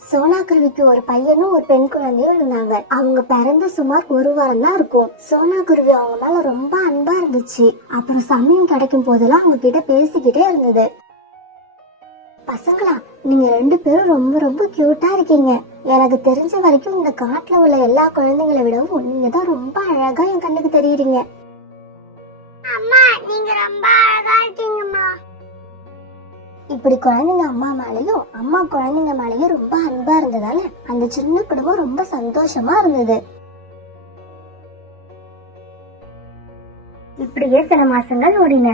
சோனா குருவிக்கு ஒரு பையனும் ஒரு பெண் குழந்தையும் இருந்தாங்க. அவங்க பிறந்து சுமார் ஒரு வாரம் தான் இருக்கும். சோனா குருவி அவங்க மேல ரொம்ப அன்பா இருந்துச்சு. அப்புறம் சமயம் கிடைக்கும் போதெல்லாம் அவங்க கிட்ட பேசிக்கிட்டே இருந்தது. பசங்களா, நீங்க 2 பேரும் ரொம்ப ரொம்ப கியூட்டா இருக்கீங்க. எனக்கு தெரிஞ்ச வரைக்கும் இந்த காட்டுல உள்ள எல்லா குழந்தைங்களை விடவும் நீங்க தான் ரொம்ப அழகா என் கண்ணுக்கு தெரியுறீங்க. அம்மா, நீங்க ரொம்ப அழகா இருக்கீங்கம்மா. இப்படி குழந்தைங்க அம்மா மேலயும் அம்மா குழந்தைங்க மேலயும் ரொம்ப அன்பா இருந்ததால அந்த சின்ன குடும்பம் ரொம்ப சந்தோஷமா இருந்தது. இப்படியே சில மாசங்கள் ஓடின.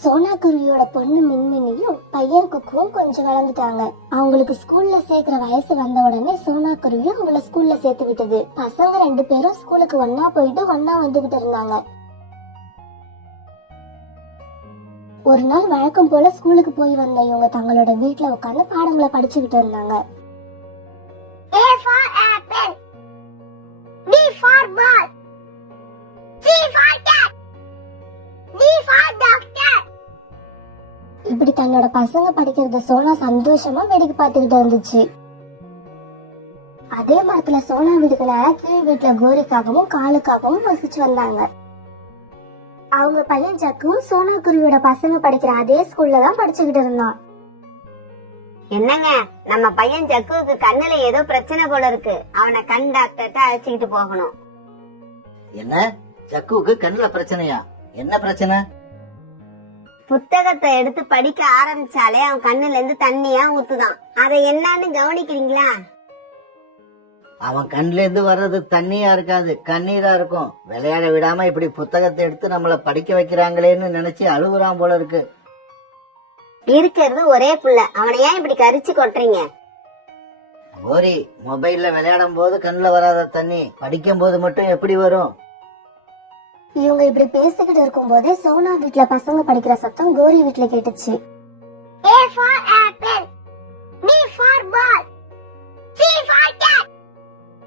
சோனா குருவியோட பொண்ணு மின்மினியும் பையன் குக்குவும் கொஞ்சம் வளர்ந்துட்டாங்க. அவங்களுக்கு ஸ்கூல்ல சேர்க்கிற வயசு வந்த உடனே சோனா குருவியும் அவங்கள ஸ்கூல்ல சேர்த்து விட்டது. பசங்க 2 பேரும் ஸ்கூலுக்கு ஒன்னா போயிட்டு ஒன்னா வந்துகிட்டு இருந்தாங்க. ஒரு நாள் வழக்கம் போல ஸ்கூலுக்கு போய் வந்த இவங்க தங்களோட வீட்டுல உட்கார்ந்து பாடங்களை படிச்சுக்கிட்டு இருந்தாங்க. A for apple, B for ball, C for cat, D for doctor. இப்படி தன்னோட பசங்க படிக்கிறத சோனா சந்தோஷமா வேடிக்கை பார்த்துக்கிட்டு இருந்துச்சு. அதே மரத்துல சோனா வீட்டுக்கு நேரா கீழ் வீட்டுல கோரிக்காகவும் காலுக்காகவும் வசிச்சு வந்தாங்க. அவங்க பையன் ஜக்குவும் சோனா குருவியோட பசங்க படிக்கிற அதே ஸ்கூல்ல தான் படிச்சுக்கிட்டு இருந்தான். என்னங்க, நம்ம பையன் ஜக்குவுக்கு கண்ணுல ஏதோ பிரச்சனை போல இருக்கு. அவனை கண் டாக்டர்கிட்ட அழைச்சிக்கிட்டு போகணும். என்ன, ஜக்குவுக்கு கண்ணுல பிரச்சனையா? என்ன பிரச்சனை? புத்தகத்தை எடுத்து படிக்க ஆரம்பிச்சாலே அவன் கண்ணுல இருந்து தண்ணியா ஊத்துதான். அதை என்னன்னு கவனிக்கிறீங்களா? அவன் கண்ணுல இருந்து வர்றது தண்ணியா இருக்காது, கண்ணீரா இருக்கும். விளையாட விடாம இப்படி புத்தகத்தை எடுத்து நம்மள படிக்க வைக்கிறாங்களேன்னு நினைச்சு அழுகுறான் போல இருக்கு. இருக்கிறது ஒரே புள்ள, அவனை ஏன் இப்படி கரிச்சு கொட்டுறீங்க? கோரி, மொபைல்ல விளையாடும் போது கண்ணுல வராத தண்ணி படிக்கும் போது மட்டும் எப்படி வரும்? இவங்க இப்படி பேசிக்கிட்டு இருக்கும் போதே சோனா வீட்டுல பசங்க படிக்கிற சத்தம் கோரி வீட்டுல கேட்டுச்சு. A for apple, B for ball, C for cat,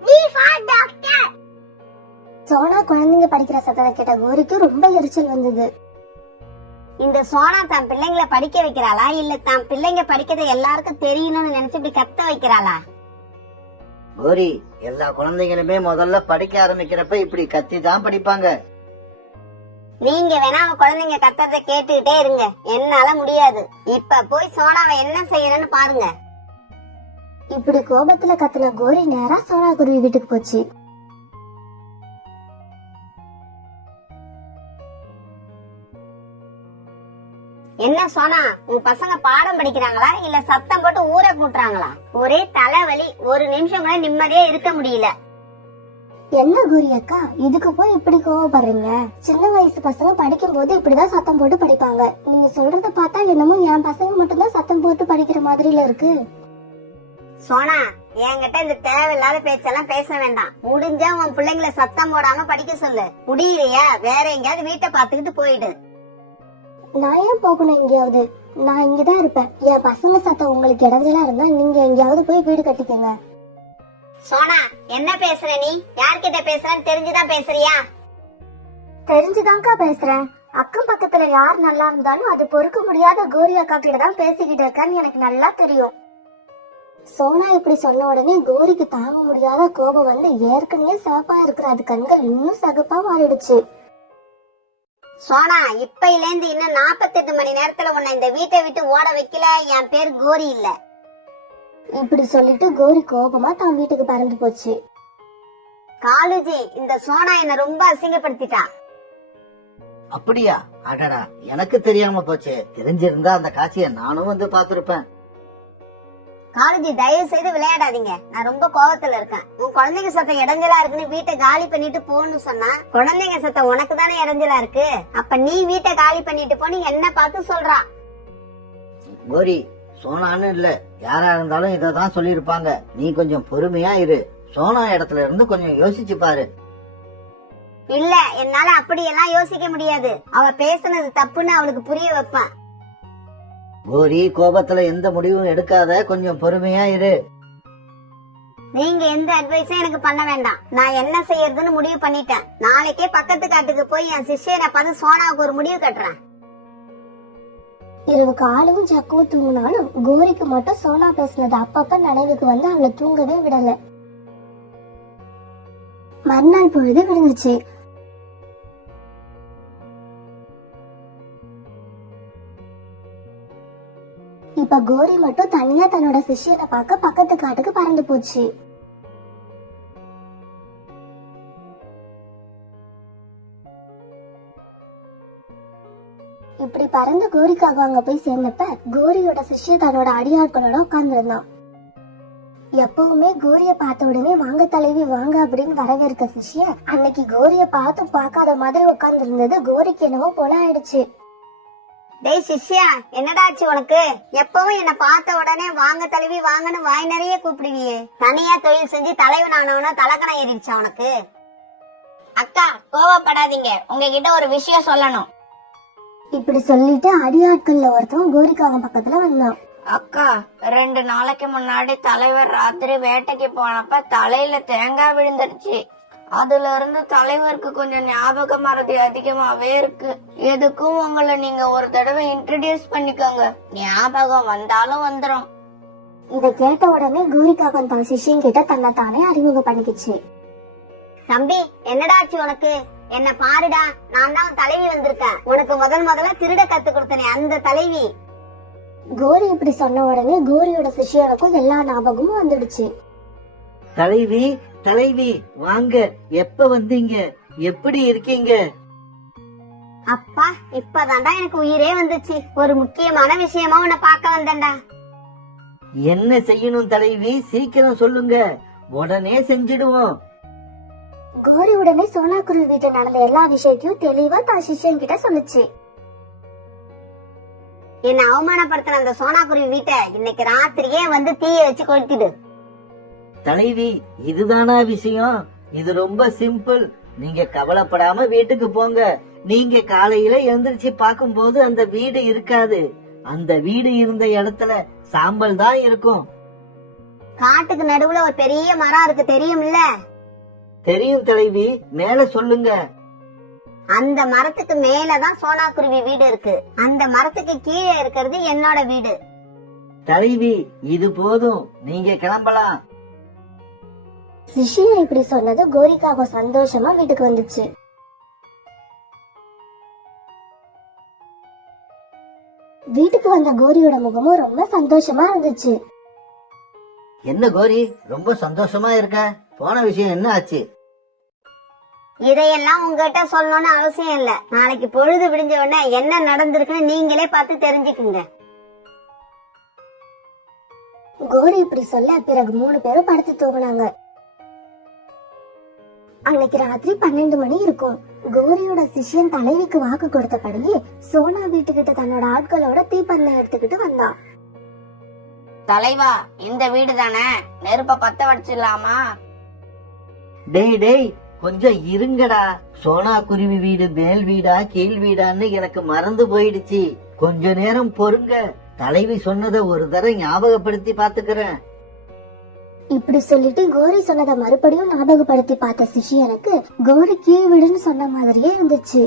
D for doctor. Sona குழந்தைங்க படிக்கிற சத்தத்தை கேட்ட கோரிக்கு ரொம்ப எரிச்சல் வந்தது. இந்த சோனா தான் பிள்ளைங்களை படிக்க வைக்கிறாளா, இல்ல தான் பிள்ளைங்க படிக்கிறத எல்லாருக்கும் தெரியணும்னு நினைச்சு இப்படி கத்த வைக்கிறாளா? கோரி, எல்லா குழந்தைங்களுமே முதல்ல படிக்க ஆரம்பிக்கிறப்ப இப்படி கத்தி தான் படிப்பாங்க. நீங்க வேணா அவன் குழந்தைங்க கத்தத்தை கேட்டுக்கிட்டே இருங்க, என்னால முடியாது. இப்ப போய் சோனாவை என்ன செய்யறன்னு பாருங்க. இப்படி கோபத்துல கத்துன கோரி நேரா சோனா குருவி வீட்டுக்கு போச்சு. என்ன சோனா, உன் பசங்க பாடம் படிக்கிறாங்களா இல்ல சத்தம் போட்டு ஊரை கூட்டுறாங்களா? ஒரே தலைவலி, ஒரு நிமிஷம் கூட நிம்மதியா இருக்க முடியல. என்ன கோரி அக்கா, இதுக்கு போய் இப்படி கோவப்படுறீங்க? சின்ன வயசு பசங்க படிக்கும் போது இப்படிதான் சத்தம் போட்டு படிப்பாங்க. நீங்க சொல்றத பார்த்தா என்னமோ என் பசங்க மட்டும்தான் சத்தம் போட்டு படிக்கிற மாதிரில இருக்கு. சோனா, என்கிட்ட இந்த தேவையில்லாத பேச்செல்லாம் பேச வேண்டாம். முடிஞ்சா உன் பிள்ளைங்களை சத்தம் போடாம படிக்க சொல்லு. முடியலையா வேற எங்கேயாவது வீட்டை பாத்துக்கிட்டு போயிடு. நான் ஏன் போகணும் எங்கேயாவது? நான் இங்கதான் இருப்பேன். என் பசங்க சத்தம் உங்களுக்கு இடைஞ்சலா இருந்தா நீங்க எங்கேயாவது போய் வீடு கட்டிக்கங்க. சோனா, என்ன பேசுற நீ? யார்கிட்ட பேசுறன்னு தெரிஞ்சுதான் பேசுறியா? தெரிஞ்சுதான்க்கா பேசுறேன். அக்கம் பக்கத்துல யார் நல்லா இருந்தாலும் அது பொறுக்க முடியாத கோரி அக்கா கிட்ட தான் பேசிக்கிட்டு இருக்கேன்னு எனக்கு நல்லா தெரியும். சோனா இப்படி சொன்ன உடனே கோரிக்கு தாங்க முடியாத கோபம் வந்து ஏற்கனவே சிவப்பா இருக்கிற அது கண்கள் இன்னும் சகப்பா மாறிடுச்சு. சோனா, இப்பையில இருந்து இன்னும் 48 மணி நேரத்துல உன்னை இந்த வீட்டை விட்டு ஓட வைக்கல, என் பேர் கோரி இல்ல. இப்படி சொல்லிட்டு கோரி கோபமா தான் வீட்டுக்கு பறந்து போச்சு. காலுஜி, இந்த சோனா என்ன ரொம்ப அசிங்கப்படுத்திட்டா. அப்படியா? அடடா, எனக்கு தெரியாம போச்சு. தெரிஞ்சிருந்தா அந்த காட்சியை நானும் வந்து பாத்திருப்பேன். காலுஜி, தயவு செய்து விளையாடாதீங்க, நான் ரொம்ப கோவத்துல இருக்கேன். உன் குழந்தைங்க சத்தம் இடைஞ்சலா இருக்குன்னு வீட்டை காலி பண்ணிட்டு போன்னு சொன்னா, குழந்தைங்க சத்தம் உனக்கு தானே இடைஞ்சலா இருக்கு. அப்ப நீ வீட்டை காலி பண்ணிட்டு போன்னு என்ன பார்த்து சொல்றா. கோரி, சோனான்னு இல்ல, யாரா இருந்தாலும் இததான் சொல்லிருப்பாங்க. நீ கொஞ்சம் பொறுமையா இரு. சோனா இடத்துல இருந்து கொஞ்சம் யோசிச்சு பாரு. இல்ல, என்னால அப்படியெல்லாம் யோசிக்க முடியாது. அவ பேசுனது தப்புன்னு அவளுக்கு புரிய வைப்பேன். கோரி, கோபத்துல எந்த முடிவும் எடுக்காத, கொஞ்சம் பொறுமையா இரு. நீங்க எந்த அட்வைஸும் எனக்கு பண்ண வேண்டாம். நான் என்ன செய்யறதுன்னு முடிவு பண்ணிட்டேன். நாளைக்கே பக்கத்து காட்டுக்கு போய் என் சிஷ்யனை பார்த்து சோனாவுக்கு ஒரு முடிவு கட்டுறேன். இரவுக்கு ஆளுவும் ஜக்குவும் தூங்கினாலும் கோரிக்கு மட்டும் சோனா பேசினது அப்பப்ப நினைவுக்கு வந்து அவளை தூங்கவே விடல. மறுநாள் பொழுது விழுந்துச்சு. இப்ப கோரி மட்டும் தனியா தன்னோட சிஷ்யனை பார்க்க பக்கத்து காட்டுக்கு பறந்து போச்சு. இப்படி பறந்து கோரிக்காக அங்க போய் சேர்ந்தப்ப கோரியோட சிஷ்ய தன்னோட அடியாட்களோட உட்கார்ந்துருந்தான். எப்பவுமே கோரிய பார்த்த உடனே வாங்க தலைவி வாங்க அப்படின்னு வரவேற்க சிஷ்ய அன்னைக்கு கோரிய பார்த்து பார்க்காத மாதிரி உட்கார்ந்து இருந்தது கோரிக்கு என்னவோ போல ஆயிடுச்சு. டேய் சிஷ்யா, என்னடாச்சு உனக்கு? எப்பவும் என்ன பார்த்த உடனே வாங்க தலைவி வாங்கன்னு வாய் நிறைய கூப்பிடுவியே. தனியா தொழில் செஞ்சு தலைவன் ஆனவனா தலக்கணம் ஏறிடுச்சா உனக்கு? அக்கா கோவப்படாதீங்க, உங்ககிட்ட ஒரு விஷயம் சொல்லணும். இப்படி சொல்லிட்டு அடியாட்கள்ல ஒருத்தவன் கோரிக்காக பக்கத்துல வந்தான். அக்கா, 2 நாளைக்கு முன்னாடி தலைவர் ராத்திரி வேட்டைக்கு போனப்ப தலையில தேங்காய் விழுந்துருச்சு. அதுல இருந்து தலைவருக்கு கொஞ்சம் ஞாபக மறதி அதிகமாவே இருக்கு. எதுக்கும் உங்களை நீங்க ஒரு தடவை இன்ட்ரடியூஸ் பண்ணிக்கோங்க, ஞாபகம் வந்தாலும் வந்துரும். இத கேட்ட உடனே கோரிக்காக தன் சிஷ்யன் கிட்ட தன்னை தானே அறிமுகம் பண்ணிக்கிச்சு. தம்பி, என்னடாச்சு உனக்கு? என்ன பாருடா, நான் தான் தலைவி வந்திருக்கேன். உனக்கு முதல்ல திருட கத்து கொடுத்தனே அந்த தலைவி. கோரி இப்படி சொன்ன உடனே கோரியோட சிஷ்யனுக்கும் எல்லா ஞாபகமும் வந்துடுச்சு. தலைவி தலைவி வாங்க, எப்ப வந்தீங்க? எப்படி இருக்கீங்க? அப்பா, இப்பதான்டா எனக்கு உயிரே வந்துச்சு. ஒரு முக்கியமான விஷயமா உன்னை பார்க்க வந்தேன்டா. என்ன செய்யணும் தலைவி? சீக்கிரம் சொல்லுங்க, உடனே செஞ்சிடுவோம். கோரி உடனே சோனாக்குருவி வீட்டுல நடந்த எல்லா விஷயத்தையும் தெளிவா தான் சிஷ்யன் கிட்ட சொல்லுச்சு. என்ன அவமானப்படுத்தின அந்த சோனாக்குருவி வீட்டை இன்னைக்கு ராத்திரியே வந்து தீய வச்சு கொளுத்திடு. தலைவி, இதுதானா விஷயம்? இது ரொம்ப சிம்பிள். நீங்க கவலைப்படாம வீட்டுக்கு போங்க. நீங்க காலையில எழுந்திருச்சு பார்க்கும்போது அந்த வீடு இருக்காது. அந்த வீடு இருந்த இடத்துல சாம்பல் தான் இருக்கும். காட்டுக்கு நடுவுல ஒரு பெரிய மரம் இருக்கு, தெரியும்ல? தெரியும் தலைவி, மேல சொல்லுங்க. அந்த மரத்துக்கு மேலதான் சோனாக்குருவி வீடு இருக்கு. அந்த மரத்துக்கு கீழே இருக்கிறது என்னோட வீடு. தலைவி, இது போதும், நீங்க கிளம்பலாம். சிஷ்யன் இப்படி சொன்னது கோரிக்காக சந்தோஷமா வீட்டுக்கு வந்துச்சு. வீட்டுக்கு வந்த கோரியோட முகமும் ரொம்ப சந்தோஷமா இருந்துச்சு. என்ன கோரி, ரொம்ப சந்தோஷமா இருக்க? போன விஷயம் என்ன ஆச்சு? இதையெல்லாம் உங்ககிட்ட சொல்லணும்னு அவசியம் இல்ல. நாளைக்கு பொழுது விடிஞ்ச உடனே என்ன நடந்திருக்குன்னு நீங்களே பார்த்து தெரிஞ்சுக்குங்க. கோரி இப்படி சொல்ல பிறகு 3 பேரும் படுத்து தூங்கினாங்க. அன்னைக்கு ராத்திரி 12 மணி இருக்கும். கோரியோட சிஷ்யன் தலைவிக்கு வாக்கு கொடுத்தபடியே சோனா வீட்டுக்கிட்ட தன்னோட ஆட்களோட தீப்பந்தம் எடுத்துக்கிட்டு வந்தான். தலைவா, இந்த வீடு தானே, நெருப்ப பத்த வச்சிடலாமா? டேய் டேய், கொஞ்சம் இருங்கடா. சோனா குருவி வீடு மேல் வீடா கீழ் வீடான்னு எனக்கு மறந்து போயிடுச்சு. கொஞ்ச நேரம் பொறுங்க. தலைவி சொன்னதை ஒரு தடவை ஞாபகப்படுத்தி பாத்துக்கிறேன். இப்படி சொல்லிட்டு கோரி சொன்னதை மறுபடியும் ஞாபகப்படுத்தி பார்த்த சிஷ்யனுக்கு கோரி கீழ் வீடுன்னு சொன்ன மாதிரியே இருந்துச்சு.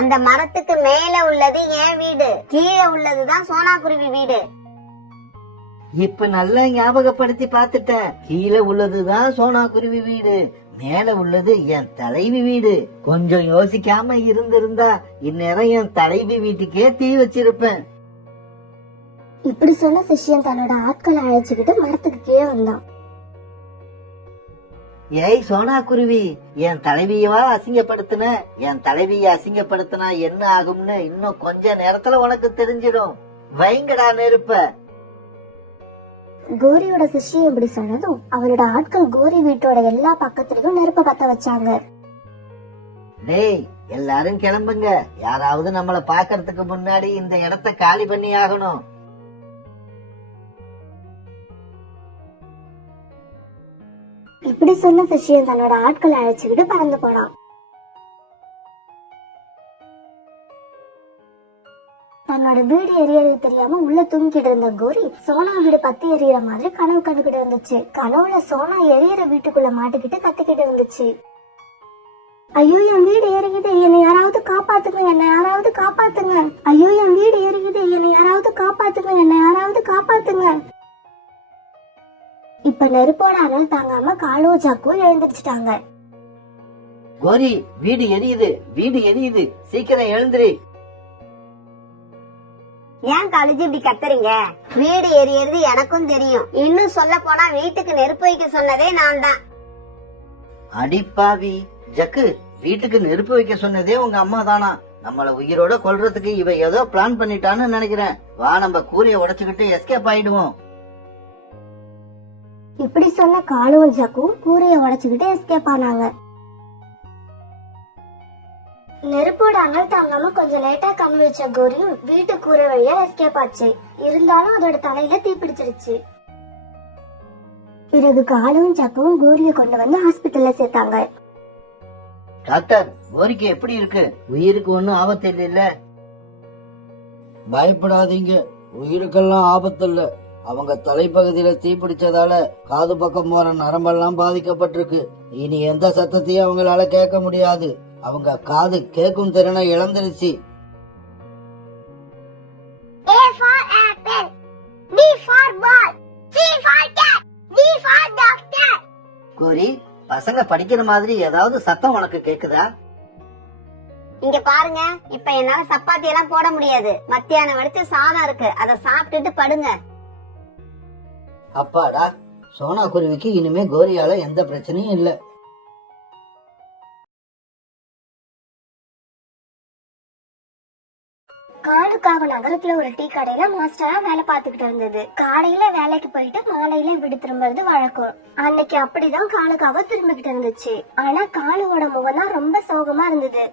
அந்த மரத்துக்கு மேல உள்ளது என் வீடு, கீழே உள்ளதுதான் சோனாக்குருவி வீடு. இப்ப நல்லா ஞாபகப்படுத்தி பாத்துட்டேன். கீழே உள்ளதுதான் சோனா குருவி வீடு, மேல உள்ளது என் தலைவி வீடு. கொஞ்சம் யோசிக்காம இருந்திருந்தா இந்நேரம் என் தலைவி வீட்டுக்கே தீ வச்சிருப்பேன். இப்படி சொன்ன சிஷ்யன் தன்னோட ஆட்களை அழைச்சுக்கிட்டு மரத்துக்கு கீழே வந்தான். ஏய் சோனா குருவி, என் தலைவியவா அசிங்கப்படுத்தின? என் தலைவிய அசிங்கப்படுத்தினா என்ன ஆகும்னு இன்னும் கொஞ்ச நேரத்துல உனக்கு தெரிஞ்சிடும். வைங்கடா நெருப்ப. கோரியோட சிஷ்யன் இப்படி சொன்னதும் அவனோட ஆட்கள் கோரி வீட்டோட எல்லா பக்கத்துலயும் நெருப்ப பத்த வச்சாங்க. டேய், எல்லாரும் கிளம்புங்க. யாராவது நம்மள பாக்குறதுக்கு முன்னாடி இந்த இடத்த காலி பண்ணி ஆகணும். இப்படி சொன்ன சிஷ்யன் தன்னோட ஆட்களை அழைச்சுக்கிட்டு பறந்து போனான். தன்னோட வீடு எரியறது தெரியாம உள்ள தூங்கிட்டு இருந்த கோரி சோனா வீடு பத்தி எரியற மாதிரி கனவு கண்டுகிட்டு இருந்துச்சு. கனவுல சோனா எரியற வீட்டுக்குள்ள மாட்டிக்கிட்டு கத்திக்கிட்டு இருந்துச்சு. ஐயோ, என் வீடு எரியுது, என்னை யாராவது காப்பாத்துங்க, என்னை யாராவது காப்பாத்துங்க, ஐயோ என் வீடு இப்ப நெருப்போட அனல் தாங்காம காலும் ஜக்கும் எழுந்திருச்சுட்டாங்க. கோரி, வீடு எரியுது, வீடு எரியுது, சீக்கிரம் எழுந்திரி. ஏன் காலேஜ் இப்படி கத்துறீங்க? வீடு எரியறது எனக்கும் தெரியும். இன்னும் சொல்ல போனா வீட்டுக்கு நெருப்பு வைக்க சொன்னதே நான் தான். அடிப்பாவி ஜக்கு, வீட்டுக்கு நெருப்பு வைக்க சொன்னதே உங்க அம்மா தானா? நம்மள உயிரோட கொல்றதுக்கு இவ ஏதோ பிளான் பண்ணிட்டான்னு நினைக்கிறேன். வா, நம்ம கூரைய உடைச்சுக்கிட்டு எஸ்கேப் ஆயிடுவோம். இப்படி சொன்ன காலும் ஜக்கும் கூரைய உடைச்சுக்கிட்டு எஸ்கேப் ஆனாங்க. நெருப்போட அனல் தாங்காம கொஞ்சம் லேட்டா கண்ணு வச்ச கோரியும் வீட்டு கூரை வழியா எஸ்கேப் ஆச்சு. இருந்தாலும் அதோட தலையில தீப்பிடிச்சிருச்சு. பிறகு காலும் ஜக்கும் கோரிய கொண்டு வந்து ஹாஸ்பிட்டல்ல சேர்த்தாங்க. டாக்டர், கோரிக்கு எப்படி இருக்கு? உயிருக்கு ஒண்ணும் ஆபத்து இல்ல? பயப்படாதீங்க, உயிருக்கெல்லாம் ஆபத்து இல்ல. அவங்க தலைப்பகுதியில தீப்பிடிச்சதால காது பக்கம் போற நரம்பெல்லாம் பாதிக்கப்பட்டிருக்கு. இனி எந்த சத்தத்தையும் அவங்களால கேட்க முடியாது. அவங்க காது கேட்கும் திறனை இழந்துருச்சு. கோரி, பசங்க படிக்கிற மாதிரி ஏதாவது சத்தம் உனக்கு கேக்குதா? இங்க பாருங்க, இப்ப என்னால சப்பாத்தி எல்லாம் போட முடியாது. மத்தியானம் வடிச்ச சாதம் இருக்கு, அதை சாப்பிட்டுட்டு படுங்க. அப்பாடா, சோனா குருவிக்கு இனிமே கோரியால எந்த பிரச்சனையும் இல்ல. காலுக்காக நகரத்துல ஒரு டீ கடையில மாஸ்டரா வேலை பார்த்துக்கிட்டு இருந்தது. காலையில வேலைக்கு போயிட்டு மாலையில வீடு திரும்புறது வழக்கம். அன்னைக்கு அப்படிதான் காலுக்காக திரும்பிக்கிட்டு இருந்துச்சு. ஆனா காலுவோட முகம் தான் ரொம்ப சோகமா இருந்தது.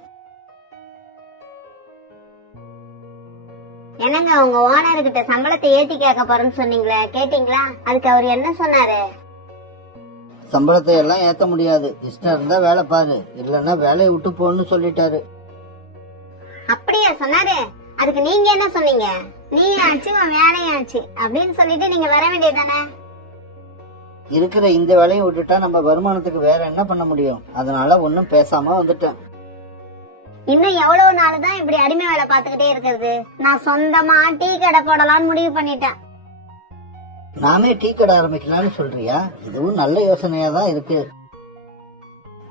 என்னங்க, உங்க ஓனர் கிட்ட சம்பளத்தை ஏத்தி கேட்க போறேன்னு சொன்னீங்களே, கேட்டீங்களா? அதுக்கு அவர் என்ன சொன்னாரு? சம்பளத்தை எல்லாம் ஏத்த முடியாது. இஷ்டம் இருந்தா வேலை பாரு, இல்லன்னா வேலையை விட்டு போன்னு சொல்லிட்டாரு. அப்படியா சொன்னாரு? அதுக்கு நீங்க என்ன சொன்னீங்க? நீ ஆச்சு உன் வேலையாச்சு அப்படின்னு சொல்லிட்டு நீங்க வர வேண்டியதானே? இருக்கிற இந்த வேலையை விட்டுட்டா நம்ம வருமானத்துக்கு வேற என்ன பண்ண முடியும்? அதனால ஒன்னும் பேசாம வந்துட்டேன். இன்னும் எவ்வளவு நாள் தான் இப்படி அடிமை வேலை பாத்துக்கிட்டே இருக்கிறது? நான் சொந்தமா டீ கடை போடலாம்னு முடிவு பண்ணிட்டேன். நாமே டீ கடை ஆரம்பிக்கலாம்னு சொல்றியா? இதுவும் நல்ல யோசனையா தான் இருக்கு.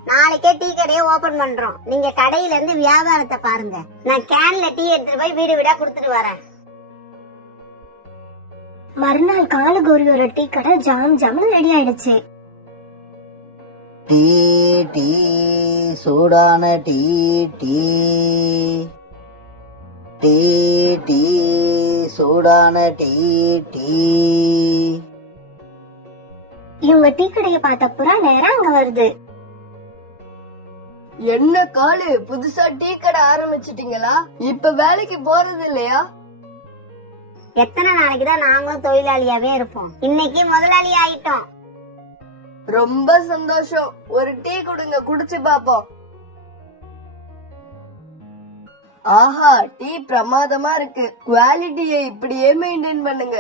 நாளைக்கே டீ கடையை ஓபன் பண்றோம். நீங்க கடையில இருந்து வியாபாரத்தை பாருங்க. நான் கேன்ல டீ எடுத்துட்டு போய் வீடு வீடா குடுத்துட்டு வரேன். மறுநாள் காலு கோரியோட டீ கடை ஜாம் ஜாம்னு ரெடி ஆயிடுச்சு. டீ டீ சூடான டீ டீ டீ டீ சூடான டீ டீ. இவங்க டீ கடையை பார்த்த புறா நேரா அங்க வருது. என்ன காலு, புதுசா டீ கடை ஆரம்பிச்சிட்டீங்களா? இப்ப வேலைக்கு போறது இல்லையா? எத்தனை நாளைக்கு தான் நாங்களும் தொழிலாளியாவே இருப்போம்? இன்னைக்கு முதலாளி ஆயிட்டோம். ரொம்ப சந்தோஷம். ஒரு டீ கொடுங்க, குடிச்சு பாப்போம். ஆஹா, டீ பிரமாதமா இருக்கு. குவாலிட்டியை இப்படியே மெயின்டைன் பண்ணுங்க.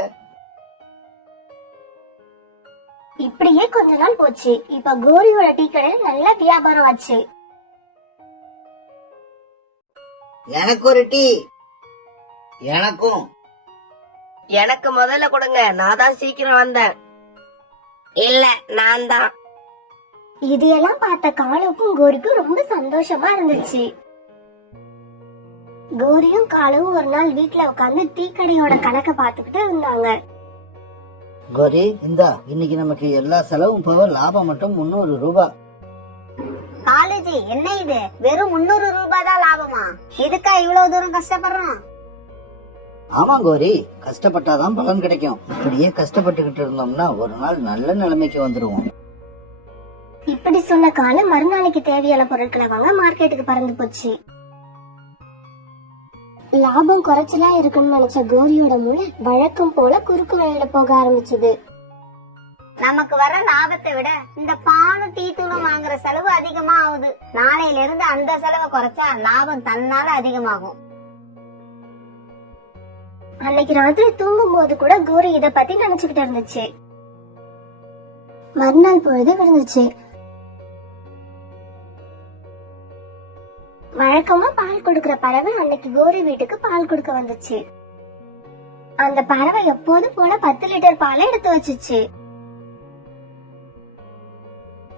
இப்படியே கொஞ்ச நாள் போச்சு. இப்ப கோரியோட டீ கடையில நல்ல வியாபாரம் ஆச்சு. எனக்கு ஒரு டீ. எனக்கும். எனக்கு முதல்ல கொடுங்க, நான் தான் சீக்கிரம் வந்தேன். இல்ல, நான் தான். இதையெல்லாம் பார்த்த காலுக்கும் கோரிக்கும் ரொம்ப சந்தோஷமா இருந்துச்சு. கோரியும் காலுவும் ஒரு நாள் வீட்டுல உட்கார்ந்து டீ கடையோட கணக்க பாத்துக்கிட்டு இருந்தாங்க. கோரி, இந்தா, இன்னைக்கு நமக்கு எல்லா செலவும் போக லாபம் மட்டும் 300 ரூபாய். காலேஜ் என்ன இது? வெறும் 300 ரூபாய் தான் லாபமா? இதுக்கா இவ்வளவு தூரம் கஷ்டப்படுறோம்? ஆமா கோரி, கஷ்டப்பட்டாதான் பலன் கிடைக்கும். இப்படியே கஷ்டப்பட்டுக்கிட்டு இருந்தோம்னா ஒரு நாள் நல்ல நிலைமைக்கு வந்துருவோம். இப்படி சொன்ன காலு மறுநாளைக்கு தேவையான பொருட்களை வாங்க மார்க்கெட்டுக்கு பறந்து போச்சு. லாபம் குறைச்சலா இருக்குன்னு நினைச்ச கோரியோட மூளை வழக்கம் போல குறுக்கு வழியில போக ஆரம்பிச்சது. நமக்கு வர லாபத்தை விட இந்த பாலும் டீ தூளும் வாங்குற செலவு அதிகமா ஆகுது. நாளையில இருந்து அந்த செலவை குறைச்சா லாபம் தன்னால அதிகமாகும். அன்னைக்கு ராத்திரி தூங்கும் போது கூட கோரி இத பத்தி நினைச்சுக்கிட்டு இருந்துச்சு. மறுநாள் பொழுது விழுந்துச்சு. வழக்கமா பால் கொடுக்கற பறவை அன்னைக்கு கோரி வீட்டுக்கு பால் கொடுக்க வந்துச்சு. அந்த பறவை எப்போதும் போல 10 லிட்டர் பாலை எடுத்து வச்சுச்சு.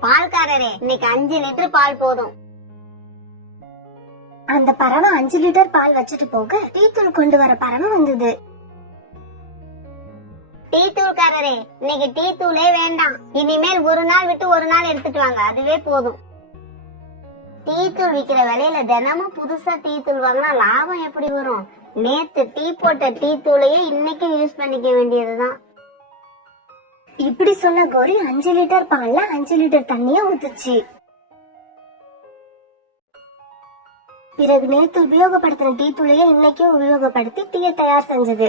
பால்காரரே, இன்னைக்கு 5 லிட்டர் பால் போதும். அந்த பறவை 5 லிட்டர் பால் வச்சுட்டு போக டீ தூள் கொண்டு வர பறவை வந்தது. டீ தூள்காரரே, இன்னைக்கு டீ தூளே வேண்டாம். இனிமேல் ஒரு நாள் விட்டு ஒரு நாள் எடுத்துட்டு வாங்க, அதுவே போதும். டீ தூள் விக்கிற விலையில தினமும் புதுசா டீ தூள் வாங்கினா லாபம் எப்படி வரும்? நேத்து டீ போட்ட டீ தூளையே இன்னைக்கு யூஸ் பண்ணிக்க வேண்டியதுதான். இப்படி சொன்ன கோரி 5 லிட்டர் பால்ல 5 லிட்டர் தண்ணிய ஊத்துச்சு. பிறகு நேத்து உபயோகப்படுத்தின டீ தூளையே இன்னைக்கும் உபயோகப்படுத்தி டீயை தயார் செஞ்சது.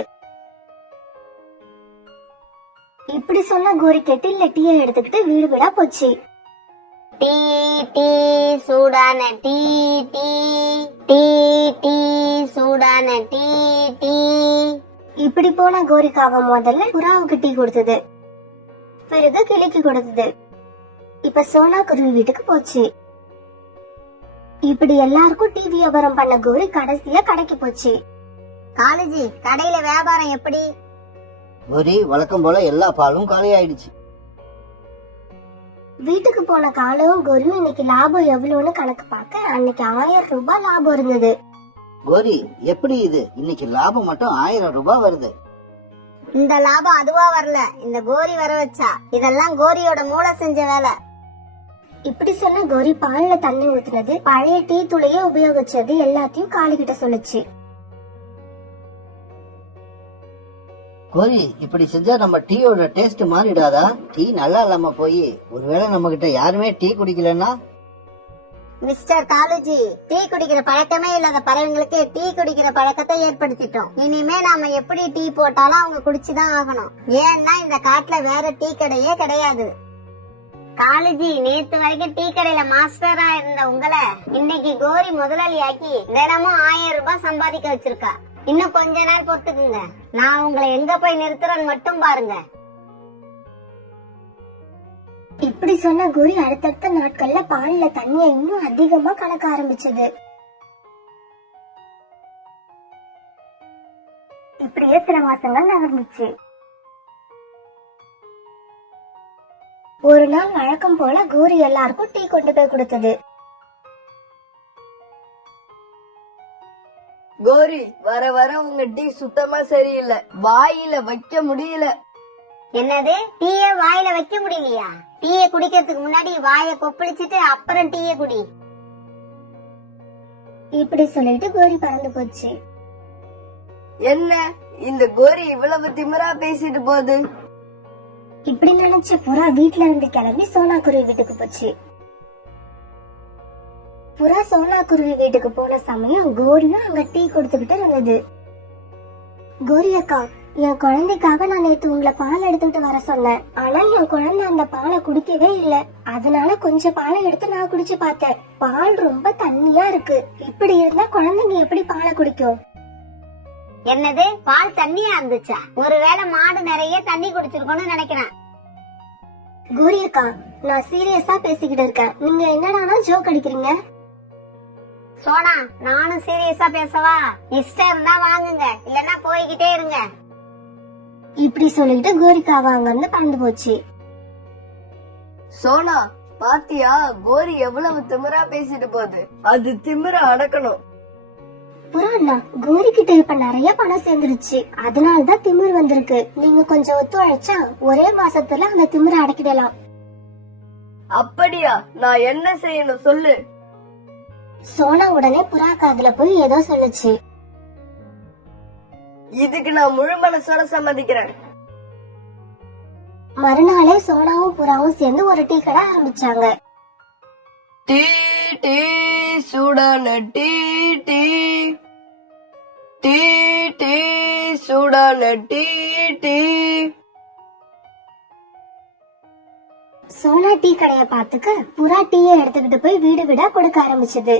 இப்படி சொன்ன கோரி கெட்டில்ல டீயை எடுத்துக்கிட்டு வீடு வீடா போச்சு. டீ டீ சூடான டீ டீ டீ டீ சூடான டீ டீ. இப்படி போன கோரிக்காக முதல்ல புறாவுக்கு டீ கொடுத்தது, பிறகு கிளிக்கு கொடுத்தது. இப்ப சோனா குருவி வீட்டுக்கு போச்சு. இப்படி எல்லாருக்கும் டீ வியாபாரம் பண்ண கோரி கடைசியில கடைக்கு போச்சு. காலேஜி, கடையில வியாபாரம் எப்படி? கோரி, வழக்கம் போல எல்லா பாலும் காலி ஆயிடுச்சு. வீட்டுக்கு போன காலவும் கோரியும் இன்னைக்கு லாபம் எவ்வளவுன்னு கணக்கு பார்க்க அன்னைக்கு 1000 ரூபாய் லாபம் இருந்தது. கோரி, எப்படி இது? இன்னைக்கு லாபம் மட்டும் 1000 ரூபாய் வருது. இந்த லாபம் அதுவா வரல, இந்த கோரி வர வச்சா. இதெல்லாம் கோரியோட மூளை செஞ்ச வேலை. இப்படி சொன்ன கோரி பால்ல தண்ணி ஊத்துனது, பழைய டீ தூளையே உபயோகிச்சது எல்லாத்தையும் காளிகிட்ட சொல்லுச்சு. கோரி, இப்படி செஞ்சா நம்ம டீயோட டேஸ்ட் மாறிடாதா? டீ நல்லா இல்லாம போய் ஒருவேளை நம்ம கிட்ட யாருமே டீ குடிக்கலன்னா? மிஸ்டர் காலேஜி, டீ குடிக்கிற பழக்கமே இல்லாத பறவைங்களுக்கு டீ குடிக்கிற பழக்கத்தை ஏற்படுத்திட்டோம். இனிமே நாம எப்படி டீ போட்டாலும் அவங்க குடிச்சுதான் ஆகணும். ஏன்னா இந்த காட்டுல வேற டீ கடையே கிடையாது. காலேஜி, நேத்து வரைக்கும் டீ கடையில மாஸ்டரா இருந்த உங்களை இன்னைக்கு கோரி முதலாளியாக்கி தினமும் 1000 ரூபாய் சம்பாதிக்க வச்சிருக்கா. இன்னும் கொஞ்ச நாள் பொறுத்துக்குங்க, நான் உங்களை எங்க போய் நிறுத்துறேன்னு மட்டும் பாருங்க. இப்படி சொன்ன கோரி அடுத்தடுத்த நாட்கள்ல பால்ல தண்ணிய இன்னும் அதிகமா கலக்க ஆரம்பிச்சது. இப்படியே சில மாசங்கள் நகர்ந்துச்சு. ஒரு நாள் வழக்கம் போல கோரி எல்லாருக்கும் டீ கொண்டு போய் கொடுத்தது. கோரி, வர வர உங்க டீ சுத்தமா சரியில்லை, வாயில வைக்க முடியல. என்னது? டீய வாயில வைக்க முடியலையா? டீய குடிக்கிறதுக்கு முன்னாடி வாயை கொப்பளிச்சிட்டு அப்புறம் டீய குடி. இப்படி சொல்லிட்டு கோரி பறந்து போச்சு. என்ன இந்த கோரி இவ்வளவு திமிரா பேசிட்டு போகுது? இப்படி நினைச்ச புறா வீட்ல இருந்து கிளம்பி சோனா குருவி வீட்டுக்கு போச்சு. புறா சோனா குருவி வீட்டுக்கு போன சமயம் கோரியும் அங்க டீ கொடுத்துக்கிட்டு இருந்தது. கோரி அக்கா, என் குழந்தைக்காக நான் நேத்து உங்களை பால் எடுத்துட்டு வர சொன்னேன். ஆனா என் குழந்தை அந்த பாலை குடிக்கவே இல்ல. அதனால கொஞ்சம் பாலை எடுத்து நான் குடிச்சு பார்த்தேன். பால் ரொம்ப தண்ணியா இருக்கு. இப்படி இருந்தா குழந்தைங்க எப்படி பாலை குடிக்கும்? என்னது? பால் தண்ணியா இருந்துச்சா? ஒருவேளை மாடு நிறைய தண்ணி குடிச்சிருக்கோம்னு நினைக்கிறேன். கோரி அக்கா, நான் சீரியஸா பேசிக்கிட்டு இருக்கேன். நீங்க என்னடானா ஜோக் அடிக்கிறீங்க? சோனா, நானும் சீரியஸா பேசவா? இஷ்டம் இருந்தா வாங்குங்க, இல்லன்னா போய்கிட்டே இருங்க. இப்படி சொல்லிட்டு கோரிக்காவ அங்க இருந்து பறந்து போச்சு. சோனா, பாத்தியா கோரி எவ்வளவு திமிரா பேசிட்டு போகுது? அது திமிர அடக்கணும். புறாண்ணா, கோரி கிட்ட இப்ப நிறைய பணம் சேர்ந்துருச்சு. அதனாலதான் திமிர் வந்திருக்கு. நீங்க கொஞ்சம் ஒத்துழைச்சா ஒரே மாசத்துல அந்த திமிரை அடக்கிடலாம். அப்படியா? நான் என்ன செய்யணும் சொல்லு. சோனா உடனே புறா காதுல போய் ஏதோ சொல்லுச்சு. இதுக்கு நான் முழு மனசோட சம்மதிக்கிறேன். மறுநாளே சோனாவும் புறாவும் சேர்ந்து ஒரு டீ கடை ஆரம்பிச்சாங்க. டீ டீ சூடான டீ டீ டீ டீ சூடான டீ டீ. சோனா டீ கடைய பாத்துக்க புறா டீயை எடுத்துக்கிட்டு போய் வீடு வீடா கொடுக்க ஆரம்பிச்சது.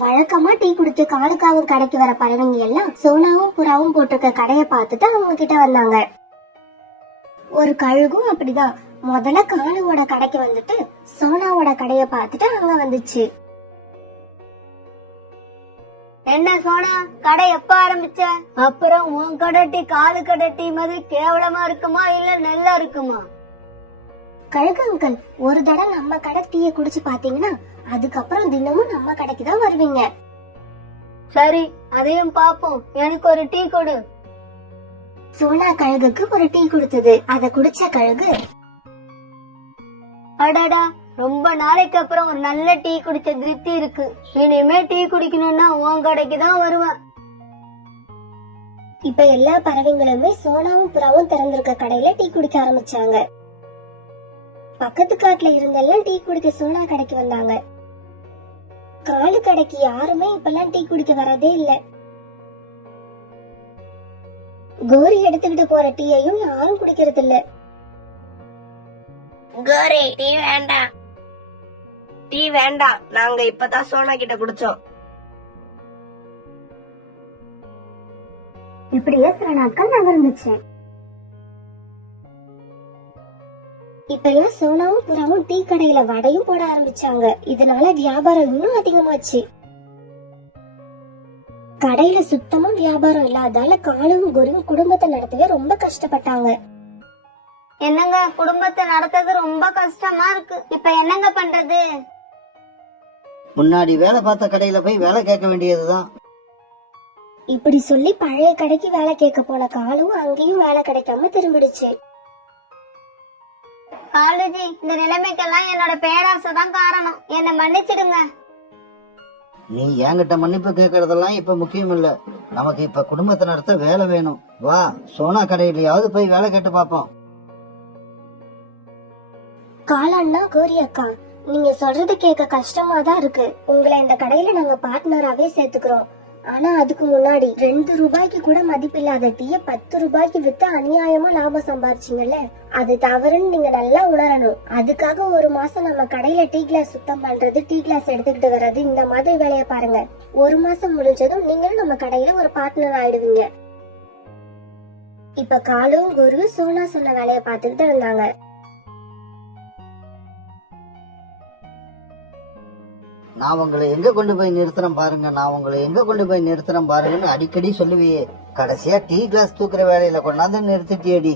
வழக்கமா டீ குடிக்க காலுக்காவும் கடைக்கு வர பறவைங்க எல்லாம் சோனாவும் புறாவும் போட்டிருக்க கடைய பார்த்துட்டு அவங்க கிட்ட வந்தாங்க. ஒரு கழுகும் அப்படிதான் முதல்ல காலுவோட கடைக்கு வந்துட்டு சோனாவோட கடைய பார்த்துட்டு அங்க வந்துச்சு. என்ன சோனா, கடை எப்ப ஆரம்பிச்ச? அப்புறம் உன் கடை டீ காலு கடை டீ மாதிரி கேவலமா இருக்குமா இல்ல நல்லா இருக்குமா? கழுகு அங்கிள், ஒரு தடவை நம்ம கடை டீயை குடிச்சு பாத்தீங்கன்னா அதுக்கப்புறம் தினமும் நம்ம கடைக்கு தான் வருவீங்க. சரி, அதையும் பாப்போம். எனக்கு ஒரு டீ கொடு. சோனா கழுகுக்கு ஒரு டீ கொடுத்தது. அத குடிச்ச கழுகு, அடடா, ரொம்ப நாளைக்கு அப்புறம் ஒரு நல்ல டீ குடிச்ச திருப்தி இருக்கு. இனிமே டீ குடிக்கணும்னா உன் கடைக்கு தான் வருவேன். இப்ப எல்லா பறவைங்களுமே சோனாவும் புறாவும் திறந்திருக்க கடையில டீ குடிக்க ஆரம்பிச்சாங்க. பக்கத்து காட்டுல இருந்தெல்லாம் டீ குடிக்க சோனா கடைக்கு வந்தாங்க. காலு கடைக்கு யாருமே இப்பெல்லாம் டீ குடிக்க வரதே இல்ல. கோரி எடுத்துக்கிட்டு போற டீயையும் யாரும் குடிக்கிறது இல்ல. கோரி, டீ வேண்டாம், டீ வேண்டாம், நாங்க இப்பதான் சோனா கிட்ட குடிச்சோம். இப்படியே சில நாட்கள் நகர்ந்துச்சு. இப்ப எல்லாம் சோனாவும் புறாவும் டீ கடையில வடையும் போட ஆரம்பிச்சாங்க. இதனால வியாபாரம் இன்னும் அதிகமாச்சு. கடையில சுத்தமா வியாபாரம் இல்லாதால காலும் கோரியும் குடும்பத்தை நடத்தவே ரொம்ப கஷ்டப்பட்டாங்க. என்னங்க, குடும்பத்தை நடத்துறது ரொம்ப கஷ்டமா இருக்கு. இப்ப என்னங்க பண்றது? முன்னாடி வேலை பார்த்த கடையில போய் வேலை கேட்க வேண்டியதுதான். இப்படி சொல்லி பழைய கடைக்கு வேலை கேட்க போன காலும் அங்கேயும் வேலை கிடைக்காம திரும்பிடுச்சு. காலுஜி, இந்த நிலைமைக்கெல்லாம் என்னோட பேராசை தான் காரணம். என்ன மன்னிச்சிடுங்க. நீ என்கிட்ட மன்னிப்பு கேட்கறதெல்லாம் இப்ப முக்கியம் இல்ல. நமக்கு இப்ப குடும்பத்தை நடத்த வேலை வேணும். வா, சோனா கடையிலயாவது போய் வேலை கேட்டு பாப்போம். காலண்ணா, கோரி அக்கா, நீங்க சொல்றது கேட்க கஷ்டமா தான் இருக்கு. உங்களை இந்த கடையில நாங்க பார்ட்னராவே சேர்த்துக்கிறோம். ஆனா அதுக்கு முன்னாடி 2 ரூபாய்க்கு கூட மதிப்பில்லாத டீய 10 ரூபாய்க்கு வித்து அநியாயமா லாபம் சம்பாரிச்சீங்கல்ல, அது தவறுன்னு நீங்க நல்லா உணரணும். அதுக்காக ஒரு மாசம் நம்ம கடையில டீ கிளாஸ் சுத்தம் பண்றது, டீ கிளாஸ் எடுத்துக்கிட்டு வர்றது, இந்த மாதிரி வேலைய பாருங்க. ஒரு மாசம் முடிஞ்சதும் நீங்களும் நம்ம கடையில ஒரு பார்ட்னர் ஆயிடுவீங்க. இப்ப காலும் குரு சோனா சொன்ன வேலைய பாத்துக்கிட்டு இருந்தாங்க. நான் உங்களை எங்க கொண்டு போய் நிறுத்துறேன் பாருங்க, நான் உங்களை எங்க கொண்டு போய் நிறுத்துறேன் பாருங்கன்னு அடிக்கடி சொல்லுவியே. கடைசியா டீ கிளாஸ் தூக்குற வேலையில கொண்டாந்து நிறுத்திட்டியடி.